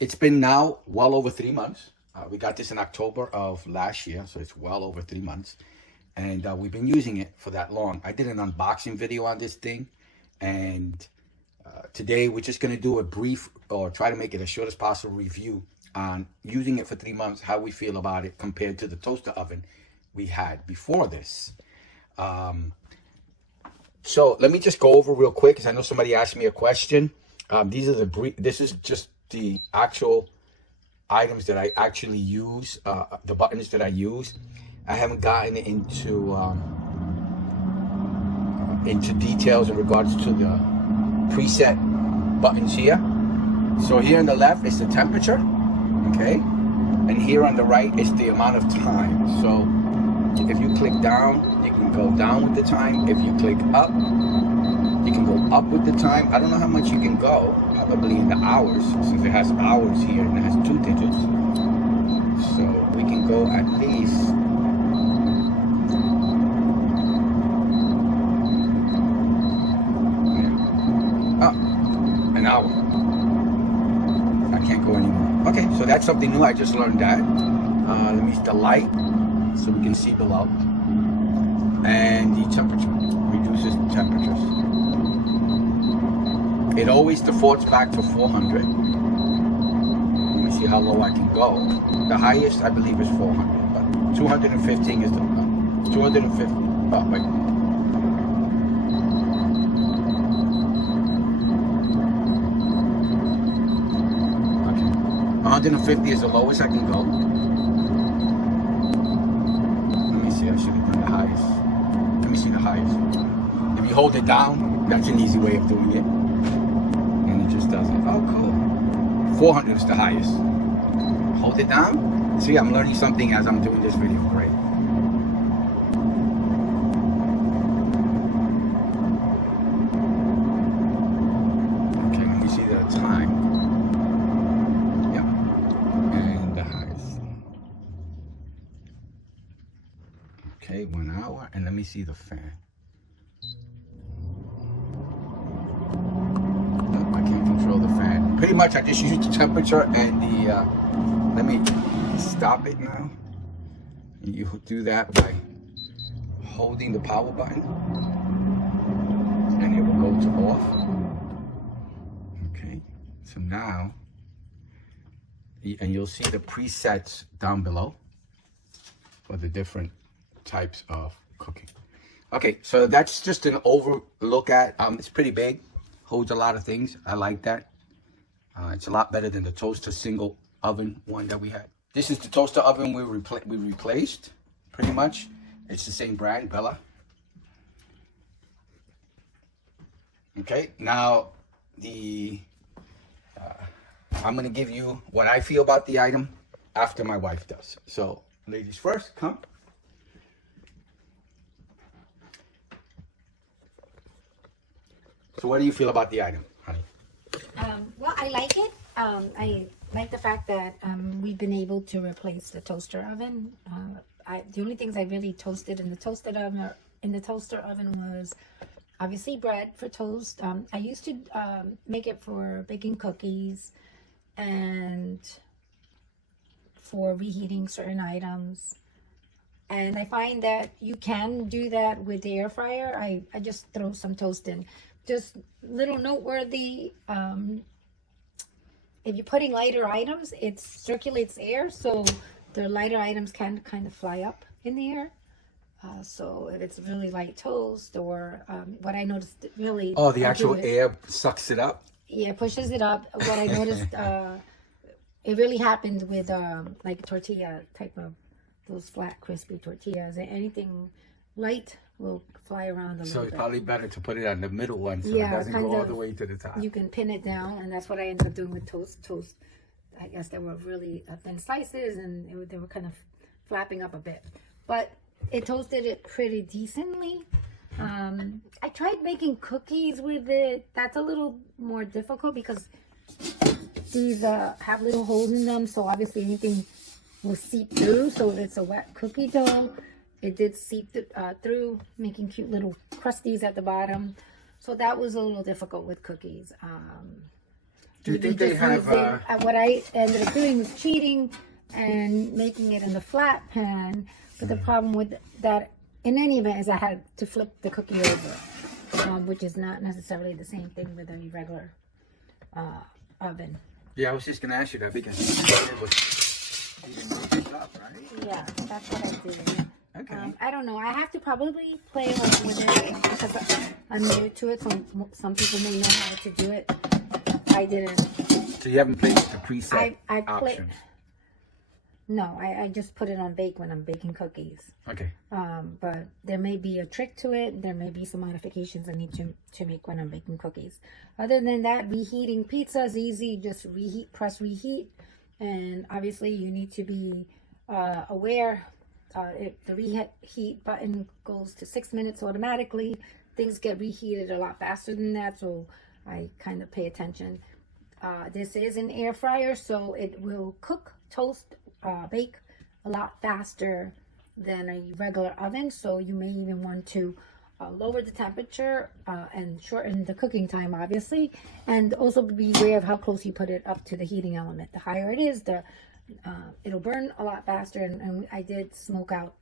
it's been now well over 3 months. We got this in October of last year, so it's well over 3 months. And we've been using it for that long. I did an unboxing video on this thing. And today we're just going to do a brief, or try to make it as short as possible, review on using it for 3 months, how we feel about it compared to the toaster oven we had before this. So let me just go over real quick, because I know somebody asked me a question. This is just the actual items that I actually use, the buttons that I use. I haven't gotten into details in regards to the preset buttons here. So here on the left is the temperature, okay? And here on the right is the amount of time. So if you click down, you can go down with the time. If you click up, you can go up with the time. I don't know how much you can go, probably in the hours, since it has hours here and it has 2 digits. So we can go at least an hour. I can't go anymore. Okay, so that's something new. I just learned that. Let me use the light so we can see below. And the temperature reduces temperatures. It always defaults back to 400. Let me see how low I can go. The highest I believe is 400, but 215 is the 250. Oh wait. 150 is the lowest I can go. Let me see, I should have done the highest. Let me see the highest. If you hold it down, that's an easy way of doing it. And it just does it. Oh, cool. 400 is the highest. Hold it down. See, I'm learning something as I'm doing this video. Great. Okay, let me see the time. Okay, 1 hour, and let me see the fan. No, I can't control the fan. Pretty much, I just use the temperature and the. Let me stop it now. You do that by holding the power button, and it will go to off. Okay, so now, and you'll see the presets down below for the different types of cooking. Okay, so that's just an overlook at. It's pretty big, holds a lot of things. I like that. It's a lot better than the toaster single oven one that we had. This is the toaster oven we replaced, pretty much. It's the same brand, Bella. Okay, now I'm gonna give you what I feel about the item after my wife does. So, ladies first, come. So what do you feel about the item, honey? Well, I like it. I like the fact that we've been able to replace the toaster oven. The only things I really toasted in the toaster oven was obviously bread for toast. I used to make it for baking cookies and for reheating certain items. And I find that you can do that with the air fryer. I just throw some toast in. Just little noteworthy, if you're putting lighter items, it circulates air, so the lighter items can kind of fly up in the air. So if it's really light toast, or what I noticed really... Oh, the actual air sucks it up? Yeah, pushes it up. What I noticed, it really happened with like tortilla type of, those flat, crispy tortillas. Anything light will fly around a little bit. So it's probably better to put it on the middle one, so it doesn't go all the way to the top. You can pin it down, and that's what I ended up doing with toast. I guess they were really thin slices, and they were kind of flapping up a bit. But it toasted it pretty decently. I tried making cookies with it. That's a little more difficult because these have little holes in them, so obviously anything will seep through. So if it's a wet cookie dough, it did seep through, making cute little crusties at the bottom. So that was a little difficult with cookies. Do you think they have... what I ended up doing was cheating and making it in the flat pan. But the problem with that, in any event, is I had to flip the cookie over, which is not necessarily the same thing with a regular oven. Yeah, I was just going to ask you that because it was heating it up, right? Yeah, that's what I did. Okay. I don't know. I have to probably play around with it because I'm new to it. Some people may know how to do it. I didn't. So you haven't played with the preset options? No, I just put it on bake when I'm baking cookies. Okay. But there may be a trick to it. There may be some modifications I need to make when I'm baking cookies. Other than that, reheating pizza is easy. Just press reheat. And obviously you need to be aware. If the reheat button goes to 6 minutes automatically, things get reheated a lot faster than that. So I kind of pay attention. This is an air fryer, so it will cook, toast, bake a lot faster than a regular oven. So you may even want to lower the temperature and shorten the cooking time, obviously, and also be aware of how close you put it up to the heating element. The higher it is, it'll burn a lot faster. And I did smoke out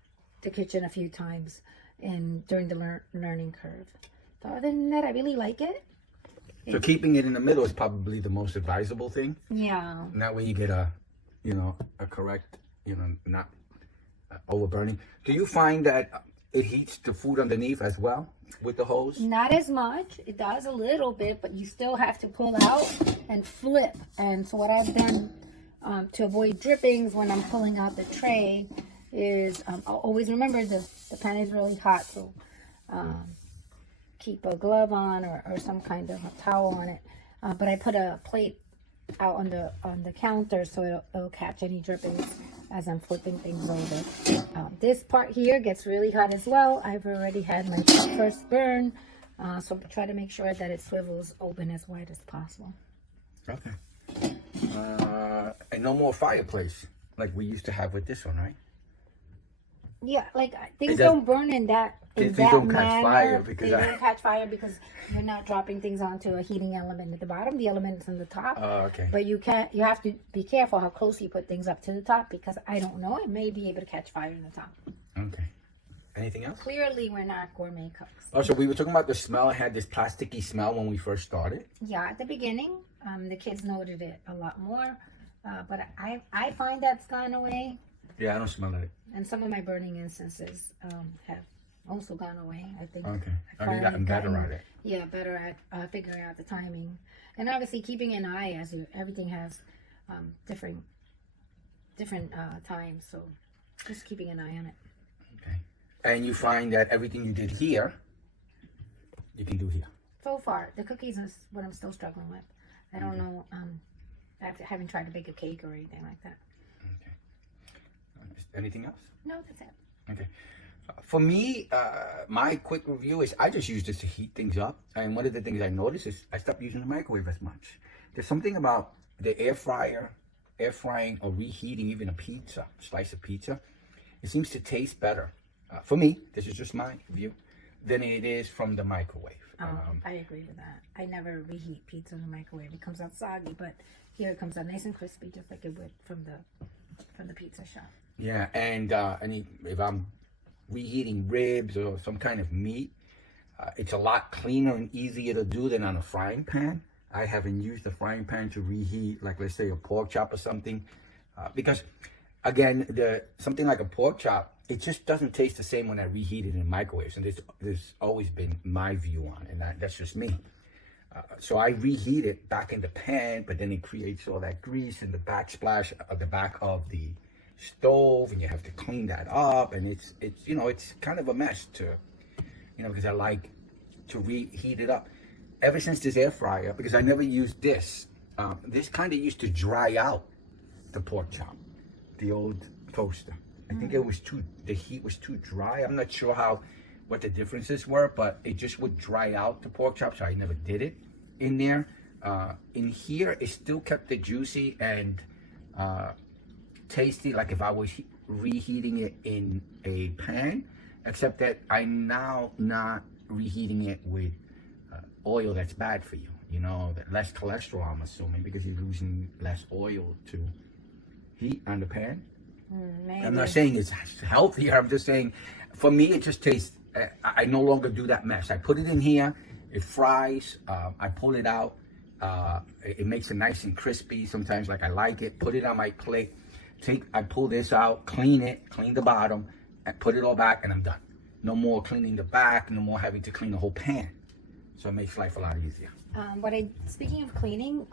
the kitchen a few times during the learning curve. So other than that, I really like it. So keeping it in the middle is probably the most advisable thing. Yeah. And that way you get a correct, not overburning. Do you find that it heats the food underneath as well with the hose? Not as much. It does a little bit, but you still have to pull out and flip. And so what I've done to avoid drippings when I'm pulling out the tray is I'll always remember the pan is really hot, so keep a glove on or some kind of a towel on it. But I put a plate out on the counter so it'll catch any drippings as I'm flipping things over. This part here gets really hot as well. I've already had my first burn, so try to make sure that it swivels open as wide as possible. Okay. And no more fireplace like we used to have with this one, right? Yeah, like things don't burn in that They manner. don't catch fire because they don't catch fire because you're not dropping things onto a heating element at the bottom. The element's in the top. Oh, okay. But you have to be careful how close you put things up to the top because I don't know, it may be able to catch fire in the top. Okay. Anything else? Clearly, we're not gourmet cooks. Oh, so we were talking about the smell. It had this plasticky smell when we first started. Yeah, at the beginning, the kids noted it a lot more, but I find that's gone away. Yeah, I don't smell it. And some of my burning instances have also gone away, I think. Okay. Have you gotten better at it? Yeah, better at figuring out the timing. And obviously keeping an eye as everything has different times. So just keeping an eye on it. Okay. And you find that everything you did here, you can do here. So far, the cookies is what I'm still struggling with. I don't know. I haven't tried to bake a cake or anything like that. Okay. Anything else? No, that's it. Okay. For me, my quick review is I just use this to heat things up. And one of the things I noticed is I stopped using the microwave as much. There's something about the air frying or reheating even a slice of pizza. It seems to taste better. For me, this is just my view, than it is from the microwave. I agree with that. I never reheat pizza in the microwave. It comes out soggy, but here it comes out nice and crispy, just like it would from the pizza shop. Yeah, and if I'm reheating ribs or some kind of meat, it's a lot cleaner and easier to do than on a frying pan. I haven't used the frying pan to reheat, like let's say a pork chop or something, because again, something like a pork chop, it just doesn't taste the same when I reheat it in microwaves. And there's always been my view on it, and that's just me. So I reheat it back in the pan, but then it creates all that grease and the backsplash at the back of the stove, and you have to clean that up, and it's kind of a mess because I like to reheat it up. Ever since this air fryer, because I never used this, this kind of used to dry out the pork chop, the old toaster. I think the heat was too dry. I'm not sure what the differences were, but it just would dry out the pork chop, so I never did it in there. In here, it still kept it juicy and tasty, like if I was reheating it in a pan, except that I'm now not reheating it with oil that's bad for you. You know, less cholesterol, I'm assuming, because you're losing less oil to heat on the pan. Maybe. I'm not saying it's healthier. I'm just saying, for me, it just tastes. I no longer do that mess. I put it in here. It fries. I pull it out. It makes it nice and crispy. Sometimes, like I like it. Put it on my plate. I pull this out, clean it, clean the bottom, and put it all back, and I'm done. No more cleaning the back. No more having to clean the whole pan. So it makes life a lot easier. Speaking of cleaning,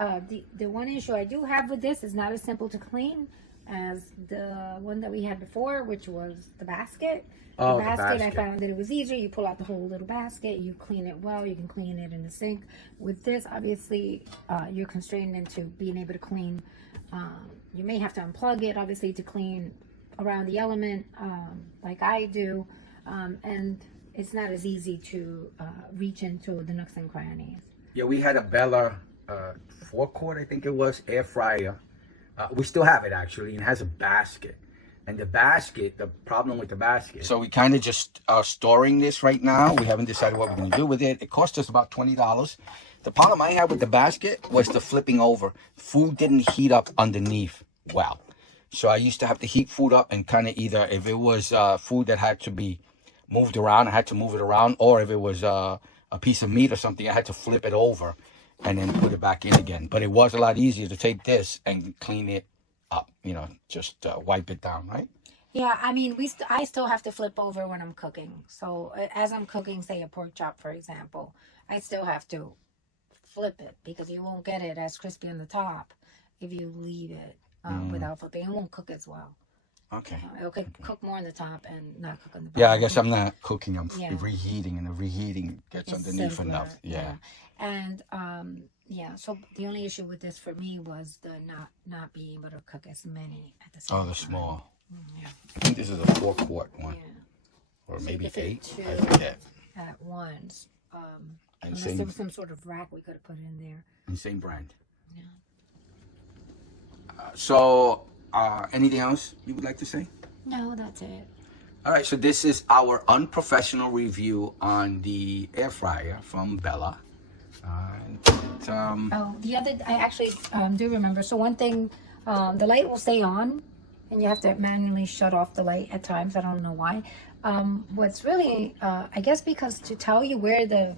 the one issue I do have with this is not as simple to clean as the one that we had before, which was the basket. Oh, the basket, I basket. found that it was easier. You pull out the whole little basket, you clean it well, you can clean it in the sink. With this, obviously, you're constrained into being able to clean. You may have to unplug it, obviously, to clean around the element, like I do, and it's not as easy to reach into the nooks and crannies. Yeah, we had a Bella 4-quart, I think it was, air fryer. We still have it, actually, and it has a basket. And the basket, the problem with the basket. So we kind of just are storing this right now. We haven't decided what we're going to do with it. It cost us about $20. The problem I had with the basket was the flipping over. Food didn't heat up underneath well. So I used to have to heat food up and kind of either, if it was food that had to be moved around, I had to move it around. Or if it was a piece of meat or something, I had to flip it over and then put it back in again. But it was a lot easier to take this and clean it up, you know, just wipe it down, right? Yeah, I mean, I still have to flip over when I'm cooking. So as I'm cooking, say a pork chop, for example, I still have to flip it because you won't get it as crispy on the top if you leave it without flipping. It won't cook as well. Okay. It'll cook more on the top and not cook on the bottom. Yeah, I guess I'm not cooking, I'm Yeah. reheating, and the reheating gets It's underneath simpler, enough. Yeah. And yeah, so the only issue with this for me was the not being able to cook as many at the same time. Oh, the small. Yeah. I think this is a 4-quart one. Yeah. Or So maybe you could fit 8. two I forget. at once. And Unless same, there was some sort of rack we could have put in there. and same brand. Yeah. So, anything else you would like to say? No, that's it. All right, so this is our unprofessional review on the air fryer from Bella. I actually do remember. So one thing, the light will stay on, and you have to manually shut off the light at times. I don't know why. What's really, I guess, because to tell you where the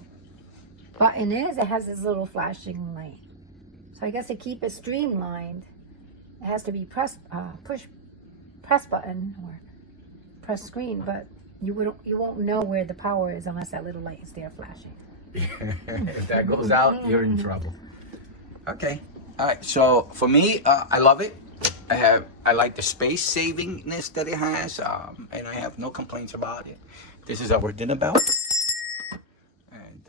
button is, it has this little flashing light. So I guess to keep it streamlined, it has to be press button or press screen, but you won't know where the power is unless that little light is there flashing. If that goes out, you're in trouble. Okay. All right. So for me, I love it. I like the space savingness that it has, and I have no complaints about it. This is our dinner belt, and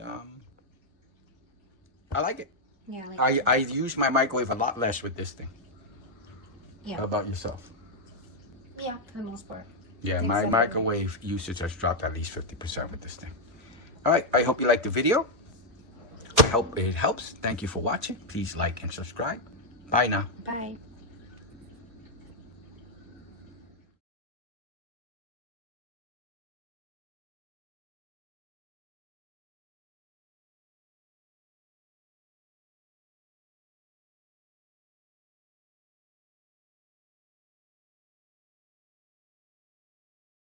I like it. Yeah. I use my microwave a lot less with this thing. Yeah. How about yourself? Yeah, for the most part. Yeah, Think my so. microwave usage has dropped at least 50% with this thing. All right, I hope you liked the video. I hope it helps. Thank you for watching. Please like and subscribe. Bye now. Bye.